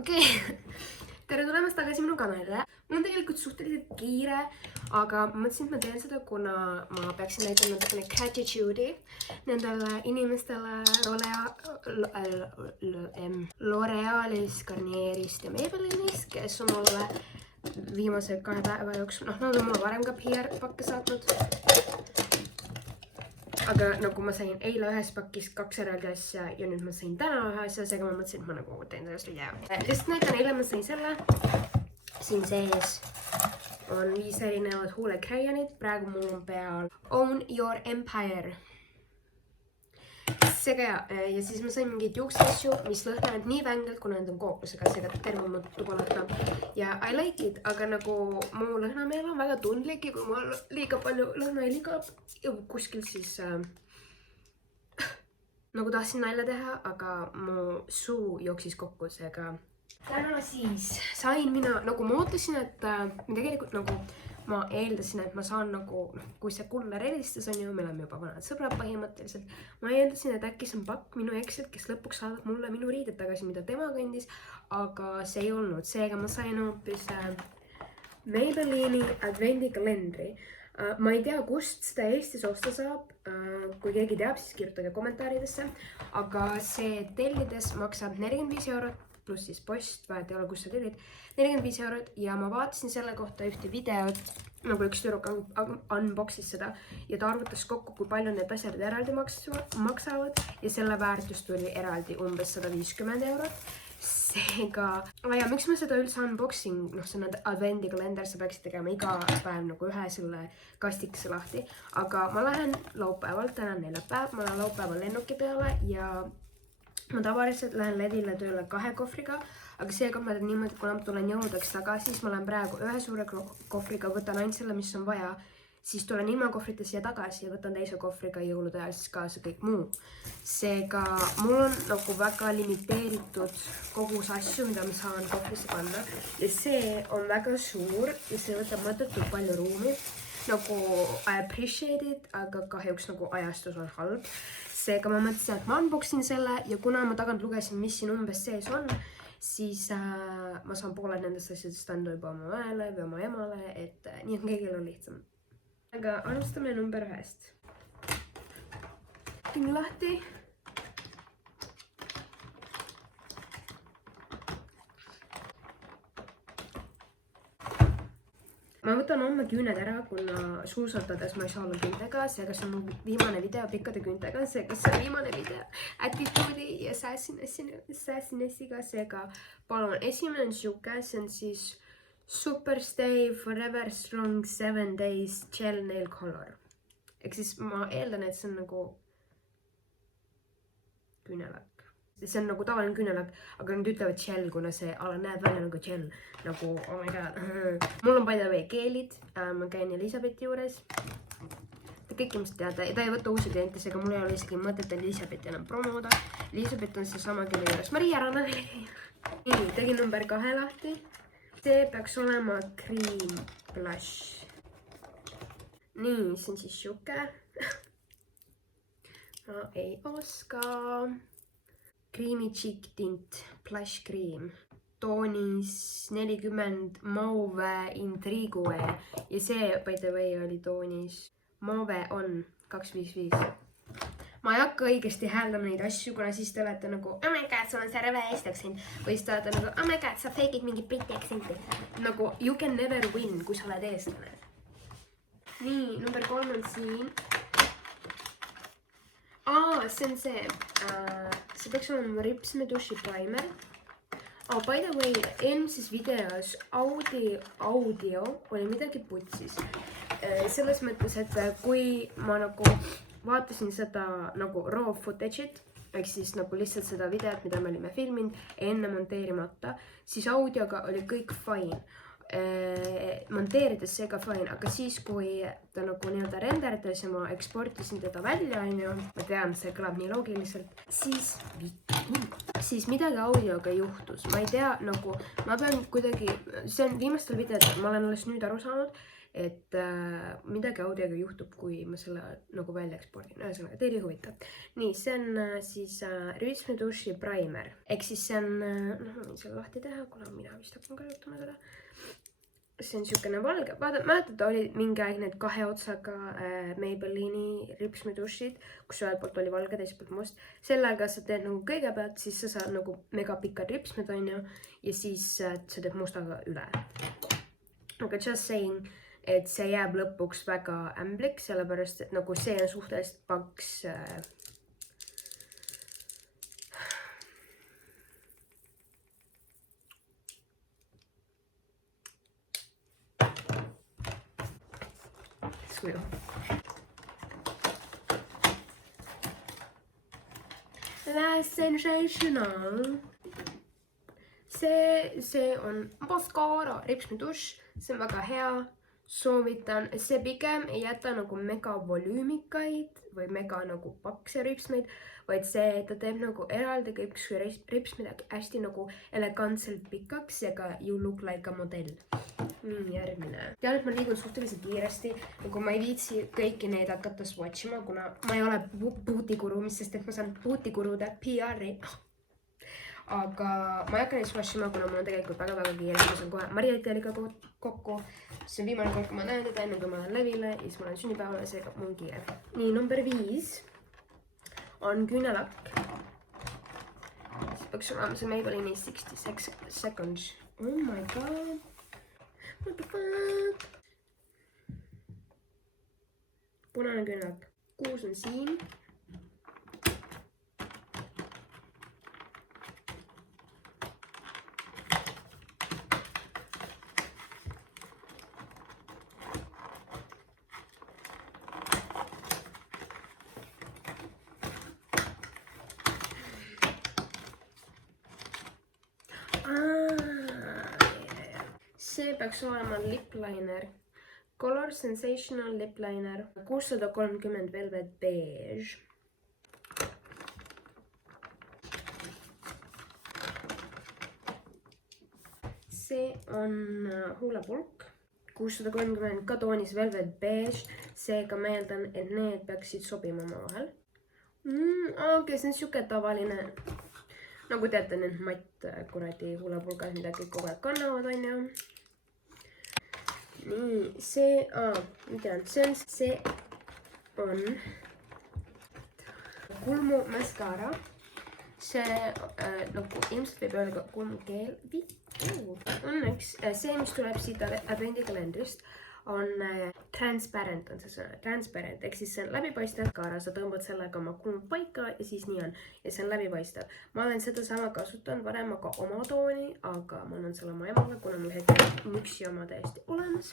Okei. Tere tulemast tagasi minu kanalile. Mul on tegelikult suhteliselt kiire, aga ma mõtlesin, et ma teen seda, kuna ma peaksin näitama natukene gratitude'i nendele inimestele L'Orealis, Garnierist ja Maybelline'ist, kes on mulle viimase 2 päeva jooksul, nad on mulle varem ka PR-pakke saatnud. Aga nagu ma sain eile ühes pakis 2 eraldi asja ja nüüd ma sain täna ühe asja, seega ma mõtlesin, et ma nagu teen sellest video. Lihtsalt näitan, eile ma sain selle. Siin sees on 5 erinevat huulekreianit. Praegu mul on peal Own Your Empire. Seega ja siis ma sain mingeid juukseasju, mis lõhnavad nii vängelt, kuna need on kookosega, seega terve mu tuba lõhnab. Ja I like it, aga nagu mu lõhnameel on väga tundlik ja kui mul liiga palju lõhna ei ligab kuskil, siis nagu tahtsin nalja teha, aga mu suu jooksis kokku, seega täna siis sain mina, nagu ma ootasin, et tegelikult nagu ma eeldasin, et ma saan nagu, kui see kuller helistas on ju, me oleme juba vanad sõbrad põhimõtteliselt, ma eeldasin, et äkki see on pakk minu eksilt, kes lõpuks saadab mulle minu riided tagasi, mida tema kandis, aga see ei olnud. Seega ma sain hoopis Maybelline'i advendikalendri. Ma ei tea, kust seda Eestis osta saab, kui keegi teab, siis kirjutage kommentaaridesse, aga see tellides maksab 45 eurot pluss siis post, vahet ei ole, kus sa tellid, 45 eurot ja ma vaatasin selle kohta ühte videot, nagu üks tüdruk unbox'is seda ja ta arvutas kokku, kui palju need asjad eraldi maksavad ja selle väärtus tuli eraldi umbes 150 eurot. Seega, ja miks ma seda üldse unboxing, see on advendikalender, sa peaksid tegema iga päev nagu ühe selle kastikese lahti, aga ma lähen laupäeval, täna on neljapäev, ma lähen laupäeval lennuki peale ja ma tavaliselt lähen Ledile tööle 2 kohvriga, aga seega ma teen niimoodi, kuna ma tulen jõudeks tagasi, siis ma lähen praegu 1 suure kohvriga, võtan ainult selle, mis on vaja, siis tulen ilma kohvrita siia tagasi ja võtan teise kohvriga jõulude ajal siis kaasa kõik muu. Seega mul on nagu väga limiteeritud kogus asju, mida ma saan kohvrisse panna ja see on väga suur ja see võtab mõttetult palju ruumi. Nagu I appreciate it, aga kahjuks nagu ajastus on halb. Seega ma mõtlesin, et ma unboxin selle ja kuna ma tagant lugesin, mis siin umbes sees on, siis ma saan pooled nendest asjadest anda juba oma õele või oma emale, et nii on kõigil on lihtsam. Aga alustame number 1. Teen lahti. Ma võtan homme küüned ära, kuna suusatades ma ei saa olla küüntega, seega see on mu viimane video pikkade küüntega, seega see on viimane video Attitude'i ja Sassinessiga, seega palun esimene on siuke, see on siis Superstay Forever Strong 7 Days Gel Nail Color. Ehk siis ma eeldan, et see on nagu küünelakk. See on nagu tavaline küünelakk, aga nad ütlevad gel, kuna see ala näeb välja nagu gel. Nagu, oh my god. Mul on by the way keelid, ma käin Elisabethi juures. Te kõik ilmselt teate, ta ei võta uusi kliente, seega mul ei ole isegi mõtet Elisabethi enam promoda. Elisabeth on see sama keele juures. Maria Ranna. Nii, tegin number 2 lahti. See peaks olema Cream Blush. Nii, see on siis siuke. Ma ei oska. Creamy Cheek Tint Blush Cream. Toonis 40 Mauve Intrigue ja see, by the way, oli toonis Mauve on 255. Ma ei hakka õigesti hääldama neid asju, kuna siis te olete nagu, oh my god, sul on see rõve Eesti aktsent. Või siis te olete nagu, oh my god, sa fake'id mingi briti aktsenti. Nagu, you can never win, kui sa oled eestlane. Nii, number 3 on siin. See on see. See peaks olema Ripsme duši primer. By the way, eelmises videos audio oli midagi putsis. Selles mõttes, et kui ma nagu vaatasin seda nagu raw footage'it, ehk siis nagu lihtsalt seda videot, mida me olime filminud enne monteerimata, siis audioga oli kõik fine. Monteerides see ka fine, aga siis kui ta nagu nii-öelda renderdis ja ma eksportisin teda välja, ma tean, see kõlab nii loogiliselt, siis midagi audioga juhtus. Ma ei tea, nagu ma pean kuidagi, see on viimastel videotel, ma olen alles nüüd aru saanud, et midagi audioga juhtub, kui ma selle nagu välja ekspordin. Ühesõnaga, teil ei huvita. Nii, see on siis Rüsmi duši primer. Ehk siis see on, noh, ma võin selle lahti teha, kuna mina vist hakkan kasutama seda. See on siukene valge, vaata, mäletad, oli mingi aeg need 2 otsaga Maybellini Rüsmi dušid, kus ühelt poolt oli valge, teiselt poolt must. Sellega sa teed nagu kõigepealt, siis sa saad nagu mega pikad rüsmed, on ju, ja siis sa teed mustaga üle. Aga just saying, et see jääb lõpuks väga ämblik, sellepärast et nagu see on suhteliselt paks suju. Last Sensational. See on mascara Rüsmi duš, see on väga hea, soovitan, see pigem ei jäta nagu mega volüümikaid või mega nagu pakse rüpsmeid, vaid see, ta teeb nagu eraldi kõik rüpsmeid hästi nagu elegantselt pikaks ja ka you look like a modell. Nii, järgmine. Tean, et ma liigun suhteliselt kiiresti, nagu ma ei viitsi kõiki neid hakata swatchima, kuna ma ei ole booty-guru, sest et ma saan booty-gurude PR-i. Aga ma ei hakka neid swatchima, kuna mul on tegelikult väga kiire. Ma saan kohe Marieteliga kokku. See on viimane kord, kui ma näen teda, enne kui ma lähen lävile ja siis ma olen sünnipäevale, seega mul on kiire. Nii, number 5 on küünelakk. See peaks olema see Maybellini 60 seconds. Oh my god. What the fuck? Punane küünelakk. 6 on siin. See peaks olema lip liner. Color Sensational lip liner. 630 Velvet Beige. See on huulepulk. 630 ka toonis Velvet Beige. Seega meeldan, et need peaksid sobima omavahel. Okay, see on siuke tavaline. Nagu teate, need matt kuradi huulepulgad, mida kõik kogu aeg kannavad, on ju. Nii, see on kulmu mascara. See, nagu ilmselt võib öelda kulmukeel. Õnneks see, mis tuleb siit advendikalendrist, on transparent, on see sõna. Transparent, ehk siis see on läbipaistev mascara, sa tõmbad sellega oma kulm paika ja siis nii on. Ja see on läbipaistev. Ma olen seda sama kasutanud varem aga oma tooni, aga ma annan selle oma emale, kuna mul hetkel müksi oma täiesti olemas.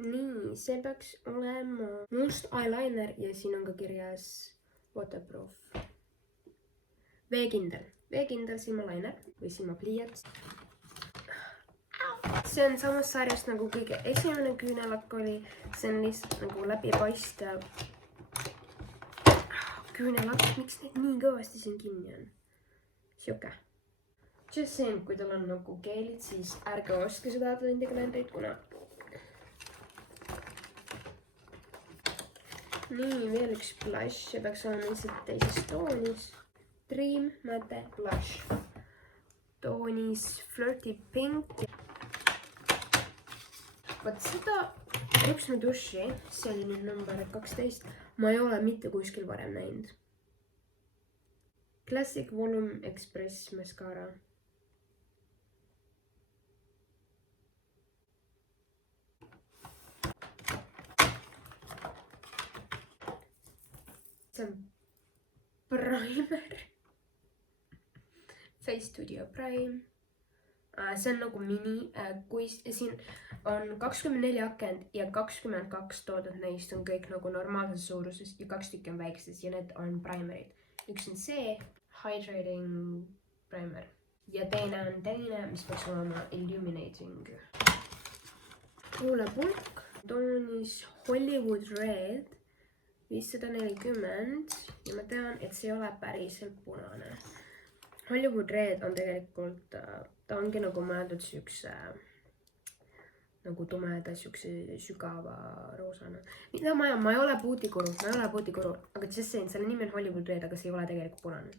Nii, see peaks olema must eyeliner ja siin on ka kirjas waterproof. Veekindel. Veekindel silmalainer või silmapliiats. See on samas sarjast nagu kõige esimene küünelakk oli. See on lihtsalt nagu läbipaistev küünelakk. Miks need nii kõvasti siin kinni on? Siuke. Just saying, kui tal on nagu keelid, siis ärge ostke seda advendikalendrit, kuna... Nii, veel üks blush. See peaks olema lihtsalt teises toonis. Dream Matte Blush. Toonis Flirty Pink. Vaat seda Rüsmi duši, see oli nüüd number 12, ma ei ole mitte kuskil varem näinud. Classic Volume Express Mascara. See on primer. Face Studio Prime. See on nagu mini, kui siin on 24 akent ja 22 toodet neist on kõik nagu normaalses suuruses ja 2 tükki on väiksed ja need on primerid. Üks on see Hydrating Primer ja teine on teine, mis peaks olema Illuminating. Huulepulk toonis Hollywood Red 540 ja ma tean, et see ei ole päriselt punane. Hollywood Red on tegelikult, ta ongi nagu mõeldud siukse nagu tumeda siukse sügava roosana. Mida ma ei ole puutikuru, aga just saying, selle nimi on Hollywood Red, aga see ei ole tegelikult punane.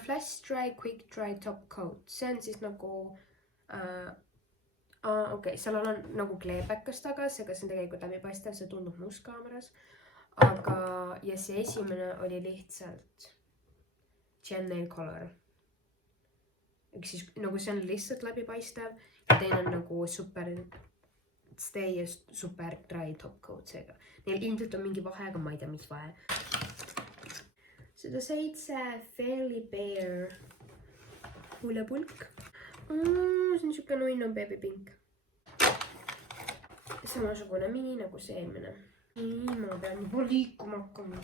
Flash Dry Quick Dry Top Coat, see on siis nagu okei, seal on nagu kleepekas tagas, aga see on tegelikult läbipaistev, see tundub must kaameras. Aga, ja see esimene oli lihtsalt Gel Nail Color. Ehk siis nagu see on lihtsalt läbipaistev ja teine on nagu super stay ja super dry top coat seega. Neil ilmselt on mingi vahe, aga ma ei tea, mis vahe. 107 Fairly Bare huulepulk. See on siuke nunnu baby pink. Samasugune mini nagu see eelmine. Ma pean juba liikuma hakkama.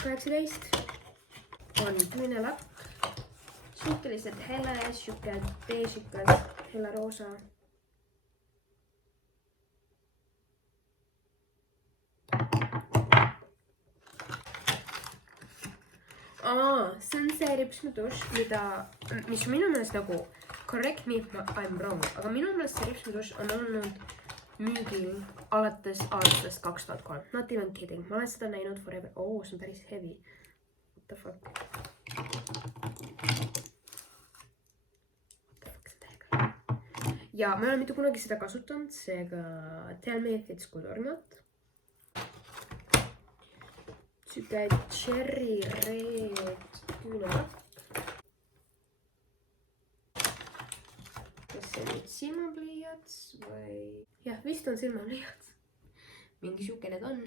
18 on küünelakk. Suhteliselt hele, siuke beežikas, hela roosa. See on see ripsmetuš, mis minu meelest nagu, correct me if I'm wrong, aga minu meelest see ripsmetuš on olnud müügil alates aastast 2003. Not even kidding, ma olen seda näinud forever. See on päris heavy. What the fuck? Ja ma olen mitte kunagi seda kasutanud, seega tell me if it's good or not. Siuke cherry red küünelakk. Kas see nüüd silmapliiats või? Jah, vist on silmapliiats. Mingi siukene ta on.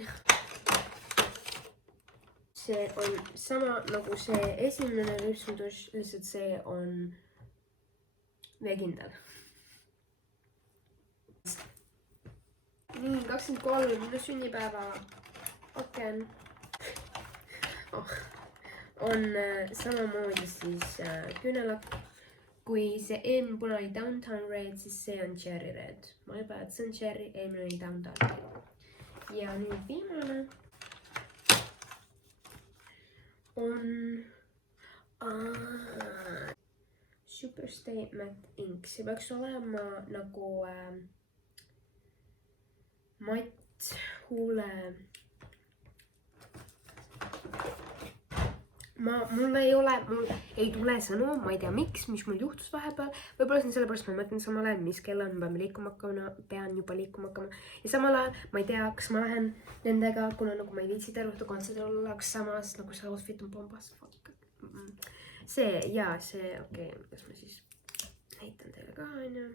See on sama nagu see esimene ripsmetuš, lihtsalt see on veekindel. Nii, 23 minu sünnipäeva aken. On samamoodi siis küünelakk. Kui see eelmine puna oli Downtown Red, siis see on Cherry Red. Ma ei pea, et see on Cherry, eelmine oli Downtown Red. Ja nüüd viimane on Superstay Matte Ink. See peaks olema nagu matt huule. Mul ei tule sõnu, ma ei tea miks, mis mul juhtus vahepeal. Võib-olla see on sellepärast, ma mõtlen samal ajal, mis kell on, pean juba liikuma hakkama. Ja samal ajal, ma ei tea, kas ma lähen nendega, kuna nagu ma ei viitsi terve kontserdil olla, aga samas nagu see outfit on bombas. See, okei, kas ma siis näitan teile ka, onju.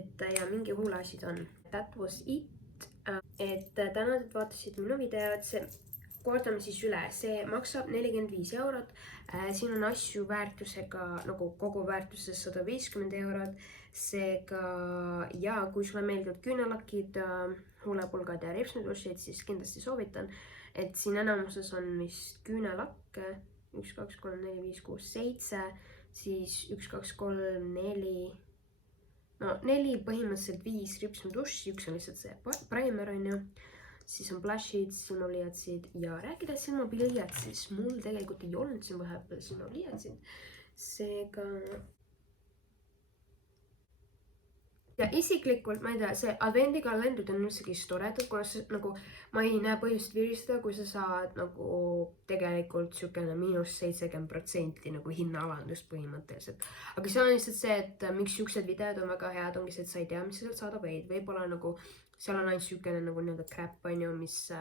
Et ja mingi huuleasid on. That was it. Et täna vaatasid minu videot, see kordame siis üle, see maksab 45 eurot. Siin on asju väärtusega, nagu kogu väärtuses 150 eurot. Seega, ja kui sulle meeldivad küünelakid, huulepulgad ja ripsmetušid, siis kindlasti soovitan. Et siin enamuses on vist küünelakk 1, 2, 3, 4, 5, 6, 7, siis 1, 2, 3, 4, no 4 põhimõtteliselt 5 ripsmetuši, üks on lihtsalt see primer on ju. Siis on blushid, silmapliiatsid ja rääkides silmapliiatsid, siis mul tegelikult ei olnud siin vahepeal silmapliiatsid. Seega ja isiklikult, ma ei tea, see advendikalendrid on üldsegi toredad, kuna see nagu ma ei näe põhjust viristada, kui sa saad nagu tegelikult siukene -70% nagu hinnaalandust põhimõtteliselt. Aga see on lihtsalt see, et miks siuksed videod on väga head, ongi see, et sa ei tea, mis sa sealt saada võid. Võib-olla nagu seal on ainult siukene nagu nii-öelda crap on ju, mis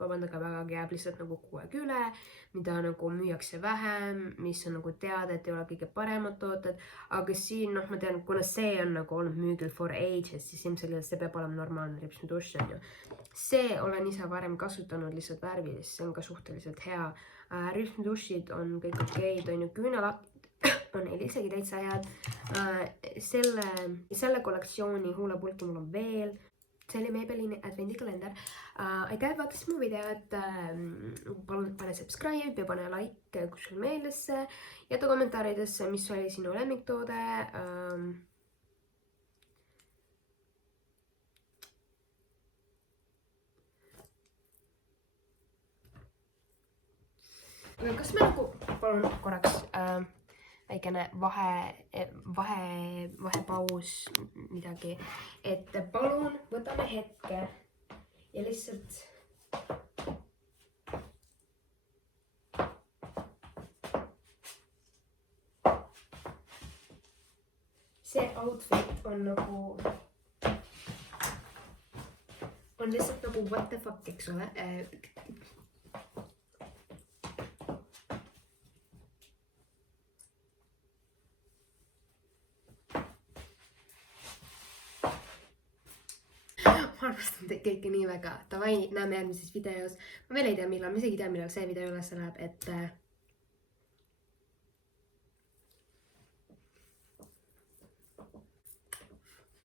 vabandage väga jääb lihtsalt nagu kogu aeg üle, mida nagu müüakse vähem, mis on nagu teada, et ei ole kõige paremad tooted. Aga siin, noh, ma tean, kuna see on nagu olnud müügil for ages, siis ilmselt see peab olema normaalne ripsmetuš on ju. See olen ise varem kasutanud lihtsalt värvilist, see on ka suhteliselt hea. Ripsmetušid on kõik okeid, on ju, küünelakk on neil isegi täitsa head. Selle kollektsiooni huulepulki mul on veel. See oli Maybellini advendikalender. Aitäh, et vaatasid mu videot. Palun pane subscribe ja pane like, kui sul meeldis see. Jäta kommentaaridesse, mis oli sinu lemmiktoode. kas me nagu, palun korraks väikene vahepaus midagi, et palun võtame hetke ja lihtsalt see outfit on nagu, on lihtsalt nagu what the fuck, eks ole. Ma armastan teid kõike nii väga. Davai, näeme järgmises videos. Ma veel ei tea millal, ma isegi ei tea millal see video üles läheb, et